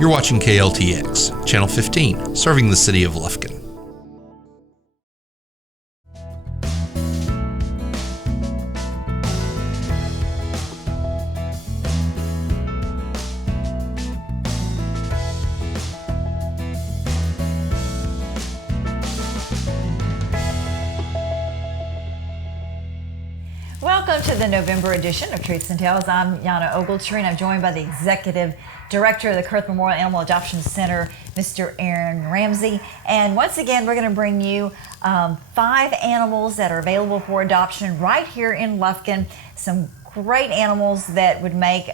You're watching KLTX, Channel 15, serving the city of Lufkin. Welcome to the November edition of Treats and Tales. I'm Yana Ogletree, and I'm joined by the Executive Director of the Kurth Memorial Animal Adoption Center, Mr. Aaron Ramsey. And once again, we're going to bring you 5 animals that are available for adoption right here in Lufkin. Some great animals that would make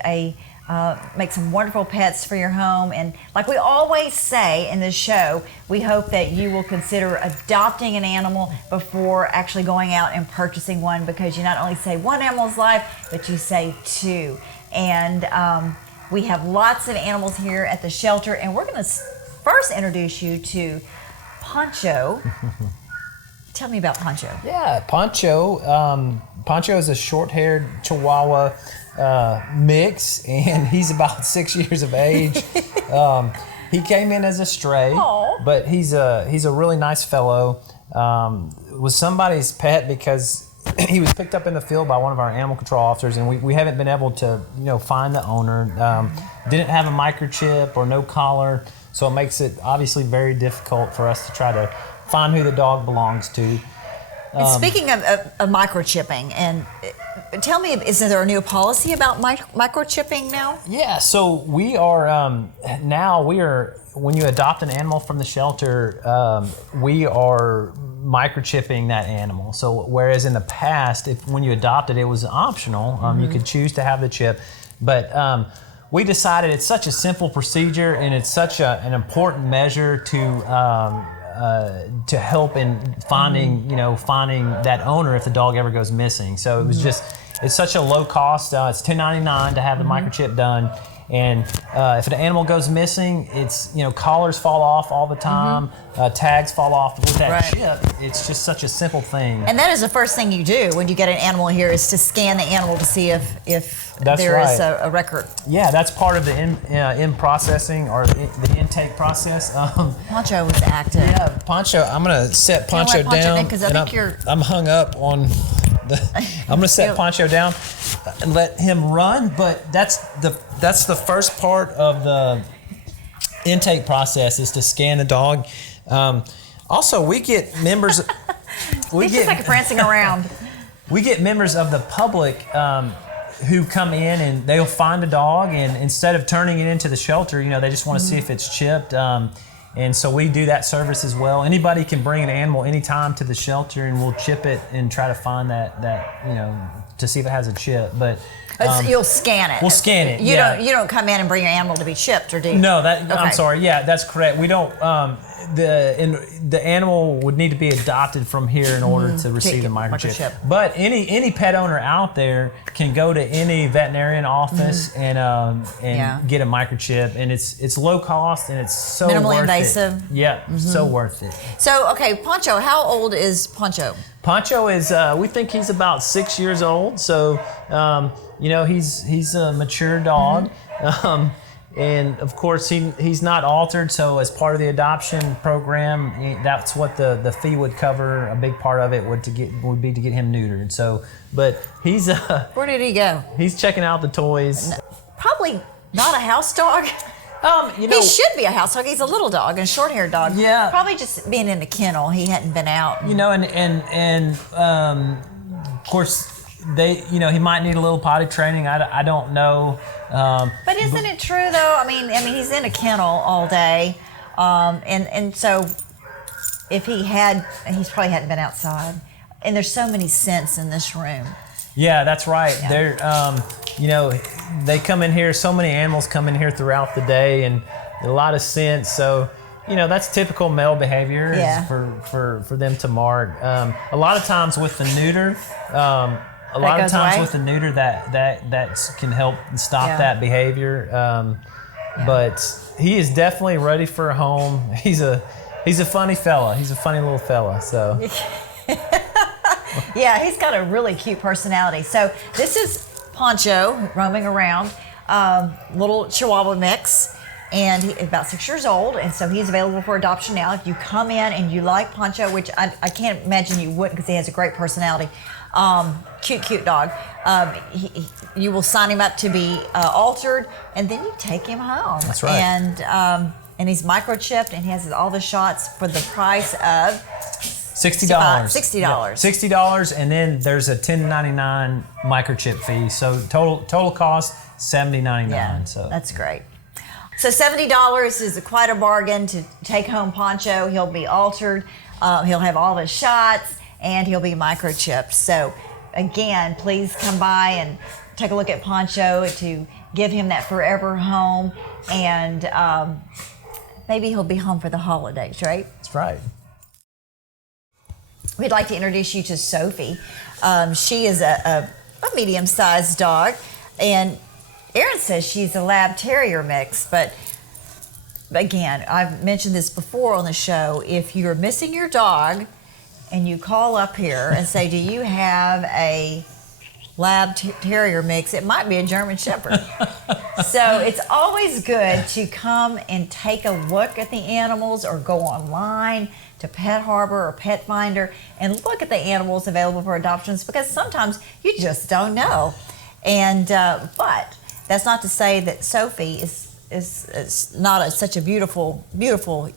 some wonderful pets for your home. And like we always say in this show, we hope that you will consider adopting an animal before actually going out and purchasing one, because you not only save one animal's life, but you save 2. And we have lots of animals here at the shelter, and we're going to first introduce you to Pancho. Tell me about Pancho. Yeah, Pancho. Pancho is a short-haired Chihuahua mix, and he's about 6 years of age. He came in as a stray, but he's a really nice fellow. Was somebody's pet because he was picked up in the field by one of our animal control officers, and we haven't been able to find the owner. Didn't have a microchip or no collar, so it makes it obviously very difficult for us to try to find who the dog belongs to. And speaking of microchipping, and tell me, is there a new policy about microchipping now? Yeah, so we are when you adopt an animal from the shelter, we are microchipping that animal. So whereas in the past, when you adopted, it was optional, you could choose to have the chip, but we decided it's such a simple procedure and it's such an important measure to help in finding that owner if the dog ever goes missing. So it was it's such a low cost. It's $2.99 to have the microchip done. And if an animal goes missing, it's collars fall off all the time, tags fall off. With that chip, it's just such a simple thing. And that is the first thing you do when you get an animal here, is to scan the animal to see if there is a record. Yeah, that's part of the in processing or the intake process. Pancho was active. Yeah, Pancho. I'm gonna set Pancho down because I think I'm hung up on. I'm gonna set Pancho down and let him run, but that's the first part of the intake process, is to scan the dog. Also, we get members. He's just like prancing around. We get members of the public who come in and they'll find a dog, and instead of turning it into the shelter, they just want to see if it's chipped. And so we do that service as well. Anybody can bring an animal anytime to the shelter, and we'll chip it and try to find that to see if it has a chip. But you'll scan it. We'll scan it. You don't come in and bring your animal to be chipped, or do you? No, I'm sorry. Yeah, that's correct. We don't. The animal would need to be adopted from here in order to receive the microchip. But any pet owner out there can go to any veterinarian office and get a microchip, and it's low cost and it's so minimally invasive. Yeah, so worth it. So Pancho, how old is Pancho? Pancho is we think he's about 6 years old. So he's a mature dog. And of course, he's not altered. So as part of the adoption program, that's what the fee would cover. A big part of it would be to get him neutered. So, but he's where did he go? He's checking out the toys. Probably not a house dog. He should be a house dog. He's a little dog, a short-haired dog. Yeah. Probably just being in the kennel. He hadn't been out. And of course, he might need a little potty training. I don't know. But isn't it true though? I mean, he's in a kennel all day, and so if he probably hadn't been outside. And there's so many scents in this room. Yeah, that's right. Yeah. They're, they come in here. So many animals come in here throughout the day, and a lot of scents. So, that's typical male behavior for them to mark. A lot of times with the neuter. With the neuter, that can help stop that behavior. But he is definitely ready for a home. He's a funny fella. He's a funny little fella. So. Yeah, he's got a really cute personality. So this is Pancho roaming around, little Chihuahua mix. and he's about 6 years old, and so he's available for adoption now. If you come in and you like Pancho, which I can't imagine you wouldn't because he has a great personality, cute dog, you will sign him up to be altered, and then you take him home. That's right. And he's microchipped, and he has all the shots for the price of $60. $60. $60, and then there's a $10.99 microchip fee. So total cost $70.99. Yeah, so that's great. So $70 is quite a bargain to take home Pancho. He'll be altered. He'll have all the shots, and he'll be microchipped. So again, please come by and take a look at Pancho to give him that forever home, and maybe he'll be home for the holidays, right? That's right. We'd like to introduce you to Sophie. She is a medium-sized dog, and Aaron says she's a Lab Terrier mix, but again, I've mentioned this before on the show. If you're missing your dog and you call up here and say, do you have a Lab Terrier mix, it might be a German Shepherd. So it's always good to come and take a look at the animals or go online to Pet Harbor or Pet Finder and look at the animals available for adoptions, because sometimes you just don't know. And but that's not to say that Sophie is not such a beautiful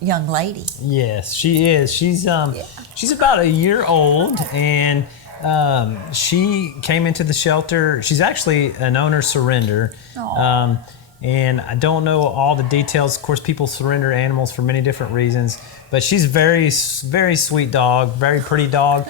young lady. Yes, she is. She's about a year old, and she came into the shelter. She's actually an owner surrender. And I don't know all the details. Of course, people surrender animals for many different reasons, but she's very sweet dog, very pretty dog.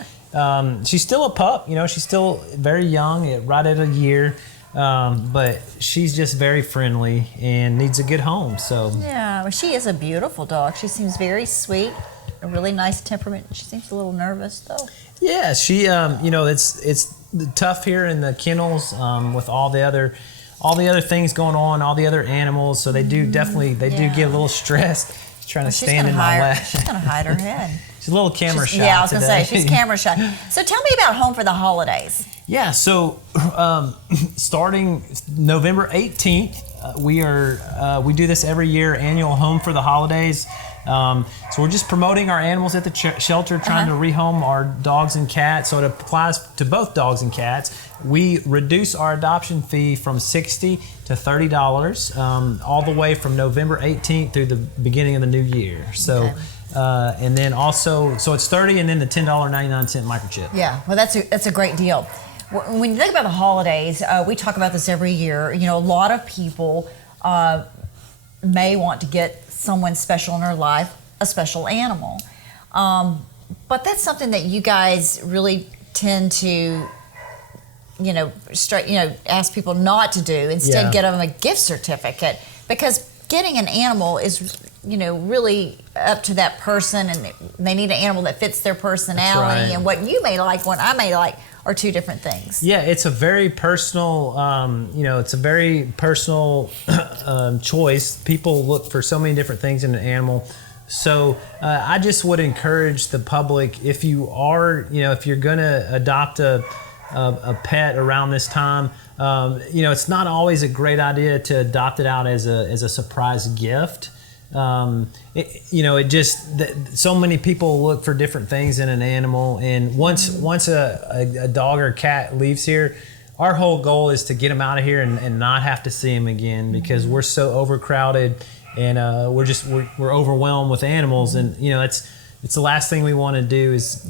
She's still a pup, she's still very young, right at a year. But she's just very friendly and needs a good home. So yeah, well, she is a beautiful dog. She seems very sweet, a really nice temperament. She seems a little nervous though. Yeah, she it's tough here in the kennels with all the other things going on, all the other animals. So they do definitely do get a little stressed. She's trying to stand in my lap. She's gonna hide her head. She's a little camera shy. Yeah, I was today. gonna say she's camera shy. So tell me about Home for the Holidays. Yeah, so starting November 18th, we do this every year, annual Home for the Holidays. So we're just promoting our animals at the shelter, trying to rehome our dogs and cats. So it applies to both dogs and cats. We reduce our adoption fee from $60 to $30, all the way from November 18th through the beginning of the new year. So. Okay. And then also, so it's $30 and then the $10.99 microchip. Yeah, well, that's a great deal. When you think about the holidays, we talk about this every year. A lot of people may want to get someone special in their life a special animal, but that's something that you guys really tend to, ask people not to do. Instead, get them a gift certificate, because getting an animal is, really up to that person, and they need an animal that fits their personality. Right. And what you may like, what I may like, are two different things. Yeah, it's a very personal, choice. People look for so many different things in an animal. So I just would encourage the public, if you are, if you're gonna adopt a pet around this time, it's not always a great idea to adopt it out as a surprise gift. So many people look for different things in an animal, and once a dog or a cat leaves here, our whole goal is to get them out of here and not have to see them again, because we're so overcrowded, and we're overwhelmed with animals, and it's the last thing we want to do is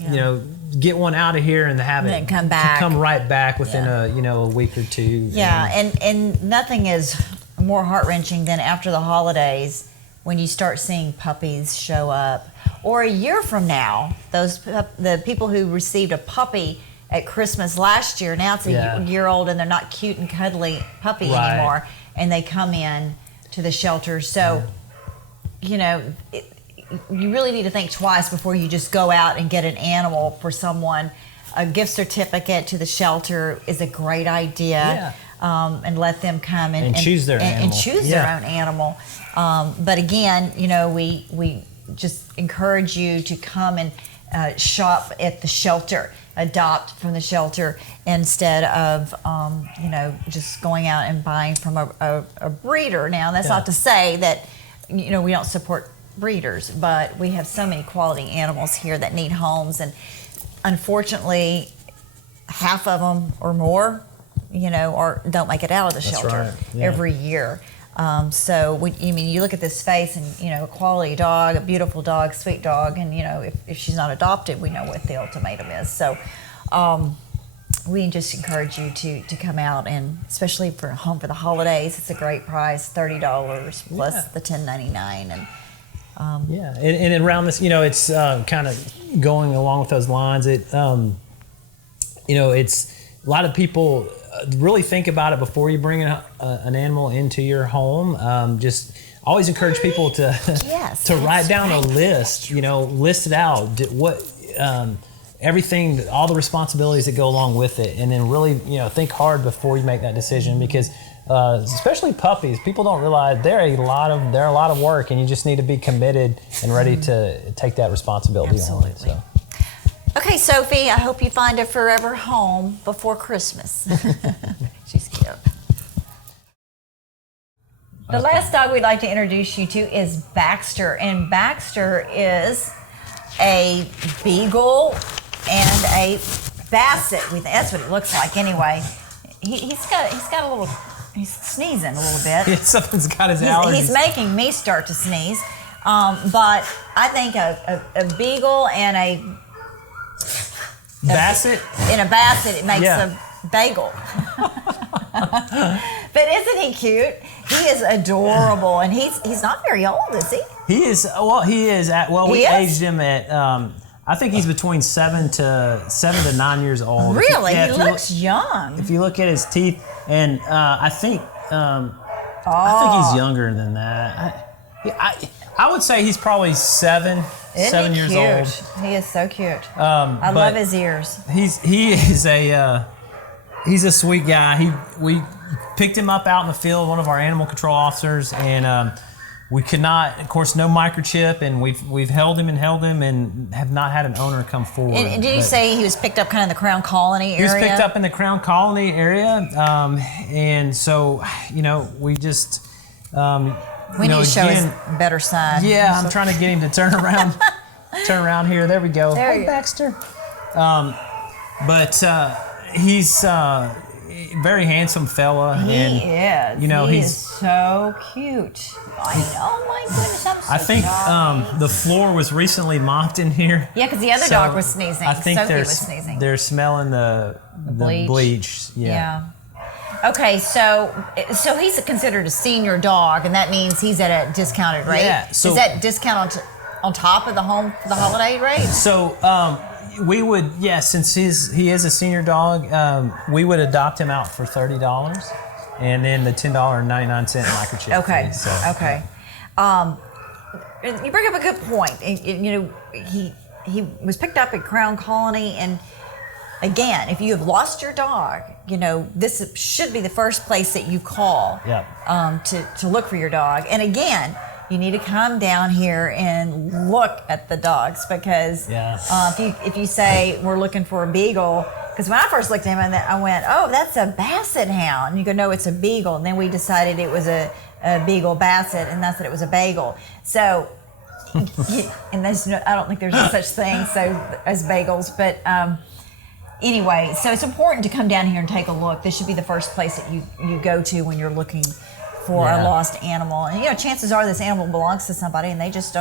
get one out of here and have it come right back within a week or two. Yeah, and nothing is more heart-wrenching than after the holidays when you start seeing puppies show up, or a year from now, the people who received a puppy at Christmas last year, now it's a year old and they're not cute and cuddly puppy anymore, and they come in to the shelter. So, you really need to think twice before you just go out and get an animal for someone. A gift certificate to the shelter is a great idea, and let them come and choose their animal. And choose their own animal. But again, we just encourage you to come and shop at the shelter, adopt from the shelter, instead of just going out and buying from a breeder. Now, that's not to say that we don't support breeders, but we have so many quality animals here that need homes, and unfortunately, half of them or more, don't make it out of the shelter every year. So you look at this face, and a quality dog, a beautiful dog, sweet dog, and if she's not adopted, we know what the ultimatum is. So we just encourage you to come out, and especially for home for the holidays, it's a great price, $30 plus the $10.99, and and around this, it's kind of going along with those lines. It's a lot of people really think about it before you bring an animal into your home. Just always encourage people to write down a list. List it out. Everything, all the responsibilities that go along with it, and then really think hard before you make that decision, because especially puppies, people don't realize they're a lot of work, and you just need to be committed and ready to take that responsibility on it. So. Okay, Sophie, I hope you find a forever home before Christmas. She's cute. The last dog we'd like to introduce you to is Baxter, and Baxter is a beagle and a basset. That's what it looks like anyway. He's got a little. He's sneezing a little bit. Yeah, something's got his allergies. He's making me start to sneeze. But I think a beagle and a basset? In a basset, it makes a bagel. But isn't he cute? He is adorable, and he's not very old, is he? He is. Well, he is. We aged him at. I think he's between 7 to 9 years old. Really, he looks young. If you look at his teeth, and I think he's younger than that. I would say he's probably 7 years old. He is so cute. I love his ears. He's a sweet guy. We picked him up out in the field, one of our animal control officers, and we could not, of course, no microchip, and we've held him and have not had an owner come forward. And did you say he was picked up kind of in the Crown Colony area? He was picked up in the Crown Colony area, and so we just we need to show his better side. Yeah, I'm trying to get him to turn around. Turn around here. There we go. Hey, Baxter. But he's very handsome fella. He and, is. He is so cute. Oh my goodness, I'm so I think the floor was recently mopped in here. Yeah, because the other dog was sneezing. I think Sophie was sneezing. They're smelling the bleach. Yeah. Okay, so he's considered a senior dog, and that means he's at a discounted rate. Yeah. So is that discount on top of the holiday rate? So we would, since he is a senior dog, we would adopt him out for $30, and then the $10.99 microchip. Okay. Fee, so. Okay. You bring up a good point. He was picked up at Crown Colony, and again, if you have lost your dog, this should be the first place that you call to look for your dog. And again, you need to come down here and look at the dogs, because if you say we're looking for a beagle, because when I first looked at him, I went, oh, that's a basset hound. And you go, no, it's a beagle. And then we decided it was a beagle basset, and that's that it was a bagel. So, and I don't think there's no such thing as bagels, but anyway, so it's important to come down here and take a look. This should be the first place that you go to when you're looking for a lost animal. And chances are this animal belongs to somebody, and they just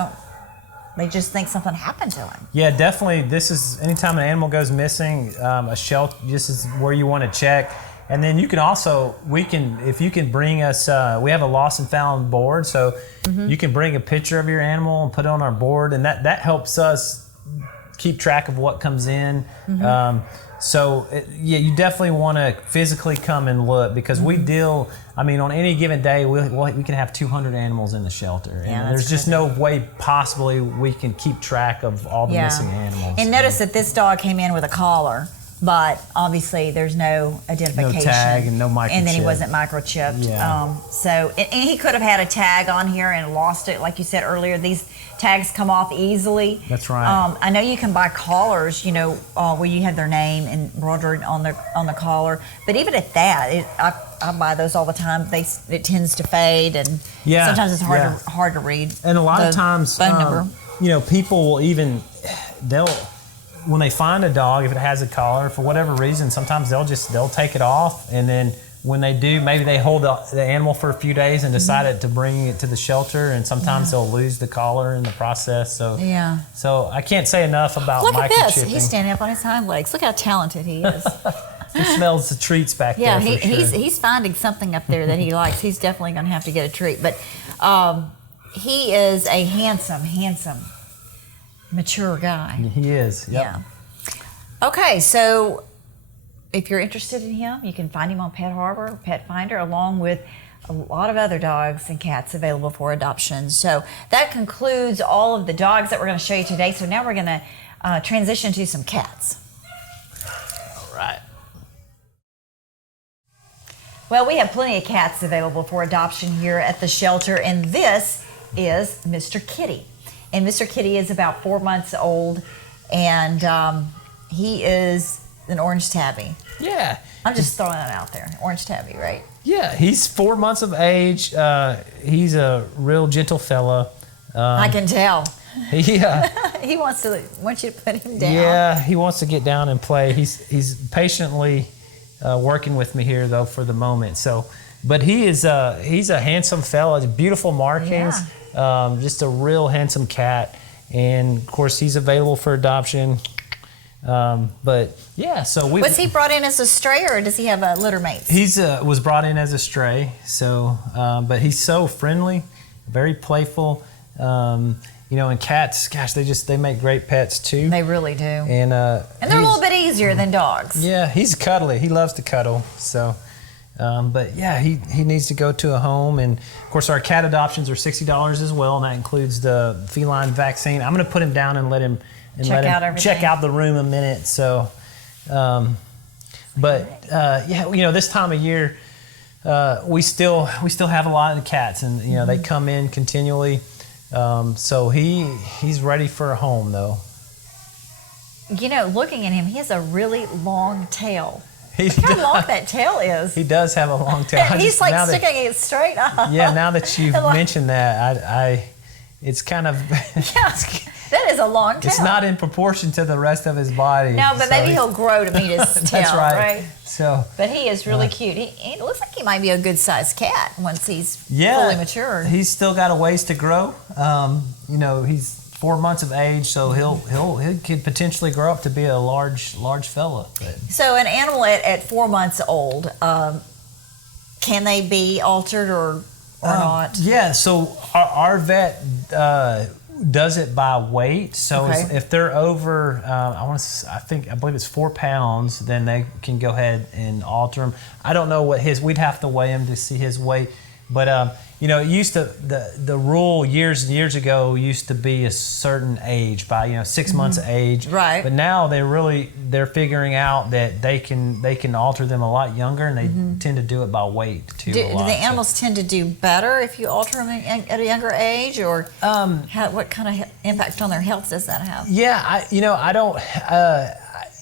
think something happened to him. Yeah, definitely. This is anytime an animal goes missing, a shelter, this is where you want to check. And then you can also, if you can bring us, we have a lost and found board, so you can bring a picture of your animal and put it on our board, and that helps us keep track of what comes in. You definitely want to physically come and look, because we deal, on any given day, we can have 200 animals in the shelter. And there's just no way possibly we can keep track of all the missing animals. And notice that this dog came in with a collar. but obviously there's no identification. No tag and no microchip. And then he wasn't microchipped. Yeah. And he could have had a tag on here and lost it, like you said earlier. These tags come off easily. That's right. I know you can buy collars, where you have their name embroidered on the collar. But even at that, I buy those all the time. It tends to fade, and sometimes it's hard to read. And a lot of times, phone number. People will when they find a dog, if it has a collar, for whatever reason, sometimes they'll take it off, and then when they do, maybe they hold the animal for a few days and decided to bring it to the shelter, and sometimes they'll lose the collar in the process. So so I can't say enough about Look microchipping. at this. He's standing up on his hind legs. Look how talented he is. He smells the treats back there. Yeah, for sure. he's finding something up there that he likes. He's definitely going to have to get a treat. But he is a handsome, mature guy. He is. Yep. Yeah. Okay, so if you're interested in him, you can find him on Pet Harbor or Pet Finder, along with a lot of other dogs and cats available for adoption. So that concludes all of the dogs that we're going to show you today. So now we're going to transition to some cats. All right. Well, we have plenty of cats available for adoption here at the shelter, and this is Mr. Kitty. And Mr. Kitty is about 4 months old, and he is an orange tabby. Yeah. I'm just throwing that out there. Orange tabby, right? Yeah, he's 4 months of age. He's a real gentle fella. I can tell. Yeah. He wants you to put him down. Yeah, he wants to get down and play. He's patiently working with me here though for the moment. So, but he's a handsome fella. Beautiful markings. Yeah. Just a real handsome cat, and of course he's available for adoption. But yeah, so was he brought in as a stray, or does he have a litter mate? He's was brought in as a stray. So, but he's so friendly, very playful. And cats, gosh, they make great pets too. They really do. And they're a little bit easier than dogs. Yeah, he's cuddly. He loves to cuddle. So, but yeah, he needs to go to a home. And of course, our cat adoptions are $60 as well, and that includes the feline vaccine. I'm going to put him down and let him check out the room a minute. So, this time of year, we still have a lot of cats, and they come in continually. So he's ready for a home though. Looking at him, he has a really long tail. Look how long that tail is. He does have a long tail. And he's sticking it straight up. Yeah, now that you've mentioned that, it's kind of. That is a long tail. It's not in proportion to the rest of his body. No, but maybe he'll grow to meet his tail. That's right. So, but he is really cute. He looks like he might be a good-sized cat once he's fully matured. He's still got a ways to grow. He's 4 months of age, so he could potentially grow up to be a large fella. But. So an animal at 4 months old, can they be altered or not? Yeah. So our vet does it by weight. So if they're over, I believe it's 4 pounds, then they can go ahead and alter them. I don't know what we'd have to weigh him to see his weight, but it used to the rule years and years ago used to be a certain age by 6 months of age. Right. But now they're figuring out that they can alter them a lot younger, and they tend to do it by weight too. Do the animals tend to do better if you alter them at a younger age, or what kind of impact on their health does that have? Yeah,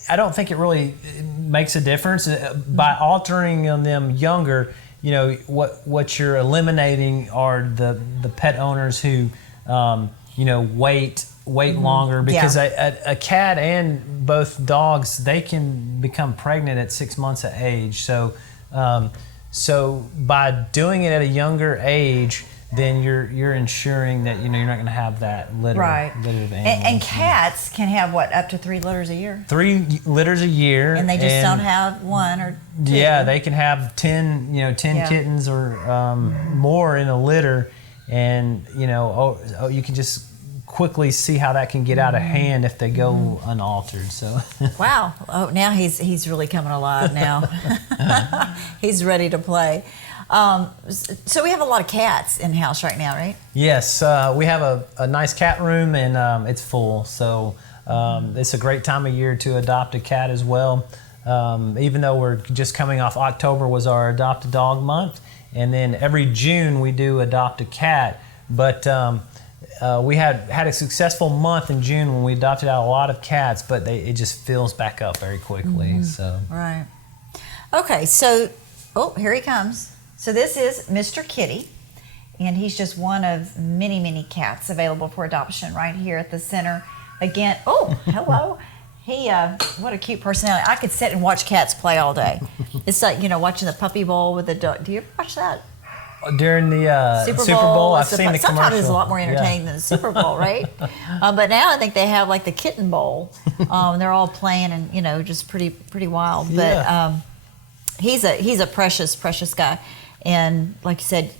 I don't think it really makes a difference by altering them younger. What you're eliminating are the pet owners who wait longer, because a cat and both dogs, they can become pregnant at 6 months of age. So by doing it at a younger age, then you're ensuring that you're not going to have that litter of animals. And cats can have up to 3 litters a year. 3 litters a year, and they just don't have 1 or 2. Yeah, they can have 10 kittens or more in a litter, and you can just quickly see how that can get out of hand if they go unaltered. So wow. Oh, now he's really coming alive now. He's ready to play. So we have a lot of cats in the house right now, right? Yes, we have a nice cat room, and it's full. So it's a great time of year to adopt a cat as well. even though we're just coming off October was our Adopt a Dog month. And then every June we do Adopt a Cat. But we had a successful month in June when we adopted out a lot of cats, but it just fills back up very quickly. So right. Okay, so here he comes. So this is Mr. Kitty, and he's just one of many cats available for adoption right here at the center. Again, hello. He what a cute personality. I could sit and watch cats play all day. It's like, watching the puppy bowl with the dog. Do you ever watch that? During the Super Bowl, I've seen the commercial. Sometimes it's a lot more entertaining than the Super Bowl, right? But now I think they have like the kitten bowl. They're all playing and just pretty wild. But he's a precious guy, and like you said,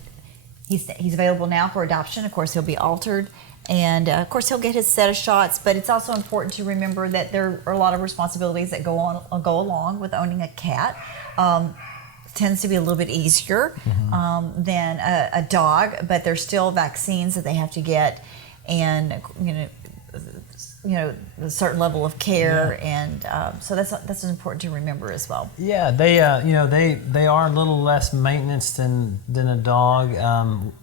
he's available now for adoption. Of course, he'll be altered, and of course he'll get his set of shots. But it's also important to remember that there are a lot of responsibilities that go along with owning a cat. Tends to be a little bit easier than a dog, but there's still vaccines that they have to get, and a certain level of care, and so that's important to remember as well. Yeah, they are a little less maintenance than a dog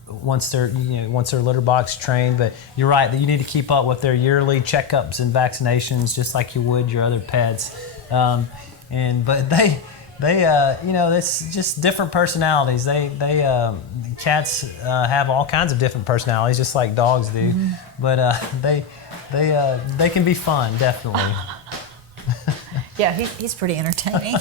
once they're litter box trained. But you're right that you need to keep up with their yearly checkups and vaccinations just like you would your other pets, but it's just different personalities. Cats have all kinds of different personalities, just like dogs do. But they can be fun, definitely. Yeah, he's pretty entertaining.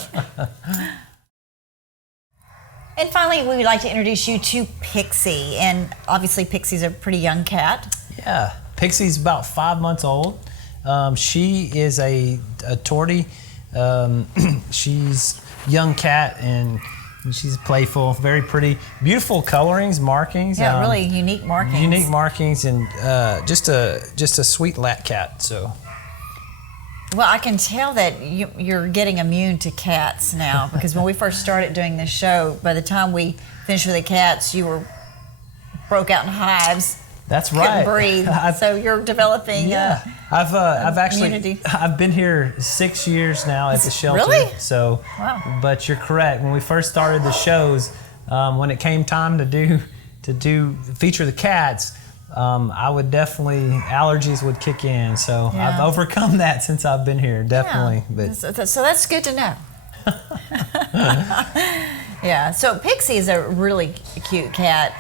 And finally, we would like to introduce you to Pixie, and obviously Pixie's a pretty young cat. Yeah, Pixie's about 5 months old. She is a tortie. She's young cat, and she's playful, very pretty, beautiful colorings, markings. Yeah, really unique markings. Unique markings, and just a sweet lat cat. So. Well, I can tell that you're getting immune to cats now, because when we first started doing this show, by the time we finished with the cats, you broke out in hives. That's right. Couldn't breathe. So you're developing. Yeah, I've actually immunity. I've been here 6 years now at the shelter. Really? So, wow. But you're correct. When we first started the shows, when it came time to feature the cats, I would definitly allergies would kick in. So I've overcome that since I've been here. Definitely. Yeah. But so that's good to know. Yeah. So Pixie is a really cute cat.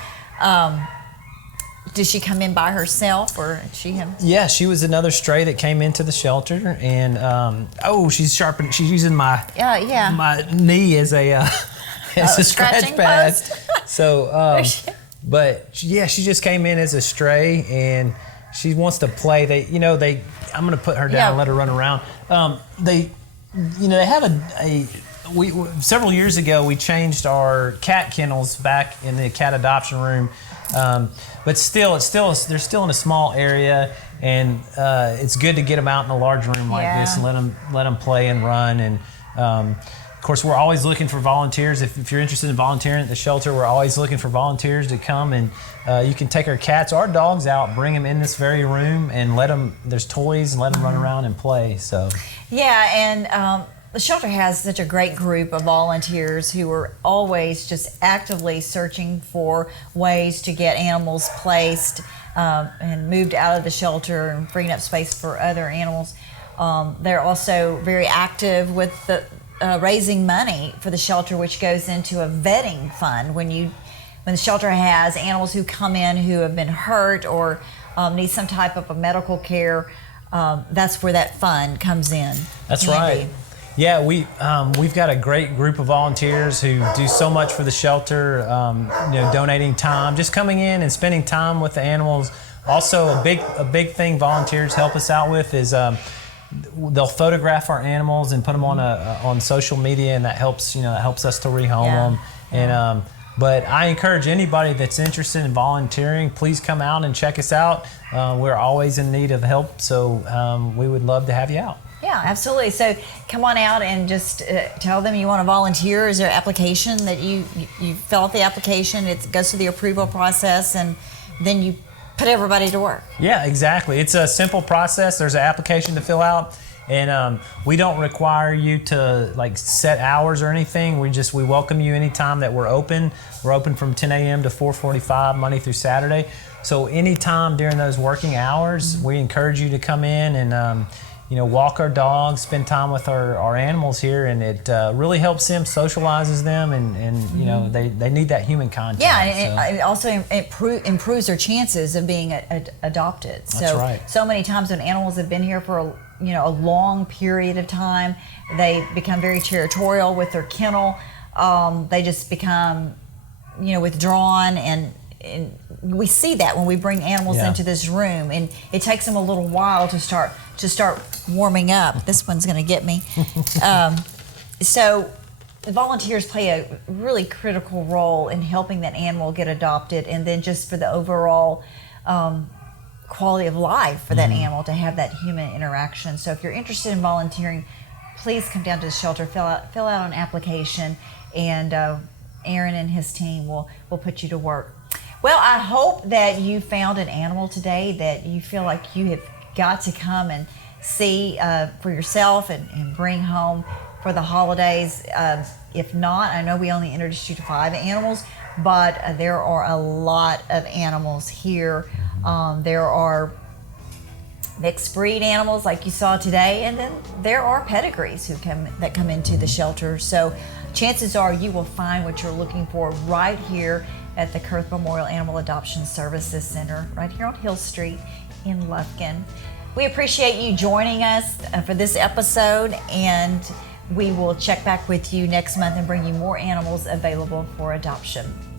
Did she come in by herself, or did she have? Yeah, she was another stray that came into the shelter, and she's using my my knee as a scratch pad. So, but yeah, she just came in as a stray, and she wants to play. I'm gonna put her down and let her run around. They have several years ago we changed our cat kennels back in the cat adoption room. But they're still in a small area, and it's good to get them out in a large room like this and let them play and run. And of course, we're always looking for volunteers. If you're interested in volunteering at the shelter, we're always looking for volunteers to come, and you can take our cats or dogs out, bring them in this very room, and let them. There's toys, and let them run around and play. So and. The shelter has such a great group of volunteers who are always just actively searching for ways to get animals placed and moved out of the shelter and freeing up space for other animals. They're also very active with the raising money for the shelter, which goes into a vetting fund. When the shelter has animals who come in who have been hurt or need some type of a medical care, that's where that fund comes in. That's right. Yeah, we've got a great group of volunteers who do so much for the shelter, donating time, just coming in and spending time with the animals. Also, a big thing volunteers help us out with is they'll photograph our animals and put them on social media, and that helps us to rehome them. And but I encourage anybody that's interested in volunteering, please come out and check us out. We're always in need of help, so we would love to have you out. Yeah, absolutely. So come on out and just tell them you want to volunteer. Is there an application that you fill out the application? It goes through the approval process, and then you put everybody to work. Yeah, exactly. It's a simple process. There's an application to fill out, And we don't require you to like set hours or anything. We welcome you anytime that we're open. We're open from 10 a.m. to 4:45 Monday through Saturday. So anytime during those working hours, we encourage you to come in and walk our dogs, spend time with our animals here, and it really helps them, socializes them, and they need that human contact. Yeah, and it also improves their chances of being adopted. That's right. So many times when animals have been here for a long period of time, they become very territorial with their kennel. They just become withdrawn, and we see that when we bring animals into this room, and it takes them a little while to start warming up. This one's going to get me. So volunteers play a really critical role in helping that animal get adopted, and then just for the overall quality of life for that animal to have that human interaction. So if you're interested in volunteering, please come down to the shelter, fill out an application, and Aaron and his team will put you to work. Well, I hope that you found an animal today that you feel like you have got to come and see for yourself and bring home for the holidays. If not, I know we only introduced you to 5 animals, but there are a lot of animals here. There are mixed breed animals like you saw today, and then there are pedigrees that come into the shelter. So chances are you will find what you're looking for right here at the Kurth Memorial Animal Adoption Services Center, right here on Hill Street in Lufkin. We appreciate you joining us for this episode, and we will check back with you next month and bring you more animals available for adoption.